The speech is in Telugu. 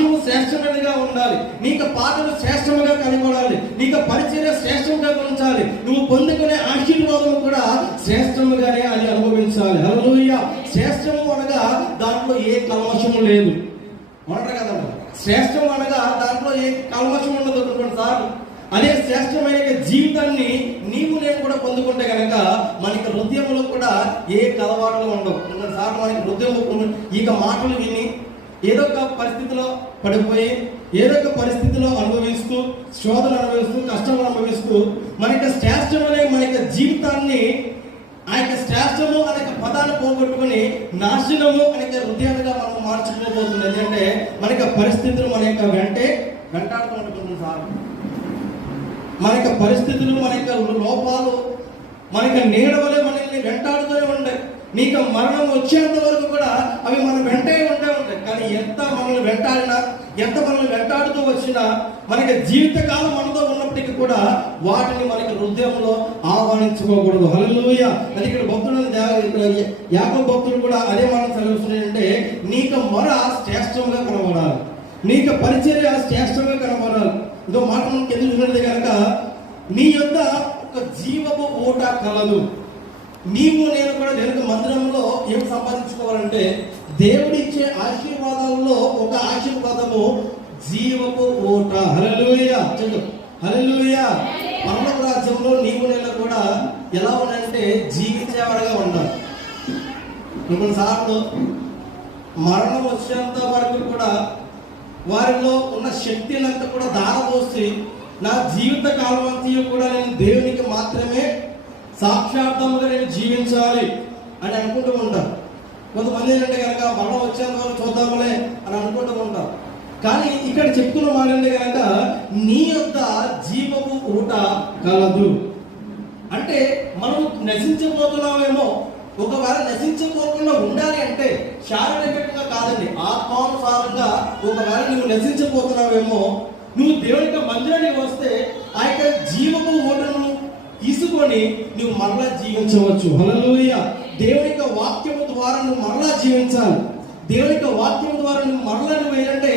వాక్యము శ్రేష్టమైనదిగా ఉండాలి, నీకు పాటలు శ్రేష్టముగా కనబడాలి, నీకు పరిచర్య శ్రేష్టంగా ఉంచాలి, నువ్వు పొందుకునే ఆశీర్వాదం కూడా శ్రేష్టముగానే అది అనుభవించాలి. హల్లెలూయా. శ్రేష్టము అనగా దాంట్లో ఏ కల్మషము లేదు అంటారు కదా. శ్రేష్టం అనగా దాంట్లో ఏ కల్మషం ఉండదు. కొన్నిసార్లు అదే శ్రేష్టమైన జీవితాన్ని నీవు నేను కూడా పొందుకుంటే కనుక మనకి హృదయంలో కూడా ఏ కలవాట్లు ఉండవు. కొన్నిసార్లు మనకి హృదయం ఇక మాటలు విని ఏదో ఒక పరిస్థితిలో పడిపోయి, ఏదో ఒక పరిస్థితిలో అనుభవిస్తూ, శోధన అనుభవిస్తూ, కష్టాలు అనుభవిస్తూ మనకి శ్రేష్టమనే మన యొక్క జీవితాన్ని, ఆ యొక్క శ్రేష్టము అనే పదాన్ని పోగొట్టుకుని నాశనము అనే హృదయాలుగా మనం మార్చుకోబోతుంది. ఎందుకంటే మన యొక్క పరిస్థితులు మన యొక్క వెంటాడుతూ ఉంటుంది. సార్ మన యొక్క పరిస్థితులు, మన యొక్క లోపాలు, మన యొక్క నీడవలే మనల్ని వెంటాడుతూనే ఉంటాయి. నీకు మరణం వచ్చేంత వరకు కూడా అవి మనం ఉంటాయి. కానీ ఎంత మనల్ని వెంటాడినా, ఎంత మనల్ని వెంటాడుతూ వచ్చినా, మనకి జీవితకాలం మనతో ఉన్నప్పటికీ కూడా వాటిని మనకి హృదయంలో ఆహ్వానించుకోకూడదు. హల్లెలూయా. అది ఇక్కడ భక్తుడు, యాకోబు భక్తుడు కూడా అదే మనం చదువుతున్నాడంటే, నీకు మొర శ్రేష్టంగా కనబడాలి, నీకు పరిచర్య శ్రేష్టంగా కనబడాలి. ఇదో మాట మనకి ఎందుకు చూసినది కనుక, నీ యొక్క ఒక జీవపు ఊట కలదు. నీవు నేను కూడా దేవుని మందిరంలో ఏం సంపాదించుకోవాలంటే, దేవుడిచ్చే ఆశీర్వాదాల్లో ఒక ఆశీర్వాదము జీవపు ఊట. హల్లెలూయా. హల్లెలూయా. పరలోక రాజ్యంలో నీవు నేను కూడా ఎలా ఉండాలంటే జీవించేవాడుగా ఉండాలి. కొన్నిసార్లు మరణం వచ్చేంత వరకు కూడా వారిలో ఉన్న శక్తిని అంతా కూడా దారపోసి, నా జీవిత కాలం అంతా కూడా నేను దేవునికి మాత్రమే సాక్షాత్ముగా నేను జీవించాలి అని అనుకుంటూ ఉంటారు. కొంతమంది ఏంటంటే కనుక మరణం వచ్చేంత వరకు చూద్దామలే అని అనుకుంటూ ఉంటారు. కానీ ఇక్కడ చెప్తున్న మాట అంటే కనుక, నీ యొక్క జీవపు ఊట కలదు అంటే మనం నశించిపోతున్నామేమో. ఒకవేళ నశించిపోకుండా ఉండాలి అంటే శారీరకంగా కాదండి, ఆత్మానుసారంగా ఒకవేళ నువ్వు నశించిపోతున్నావేమో, నువ్వు దేవుని యొక్క మందిరానికి వస్తే ఆ యొక్క జీవపు ఊటను తీసుకొని నువ్వు మరలా జీవించవచ్చు. హల్లెలూయా. దేవుని యొక్క వాక్యము ద్వారా నువ్వు మరలా జీవించాలి. దేవుని యొక్క వాక్యం ద్వారా నువ్వు మరలా నువ్వు ఏంటంటే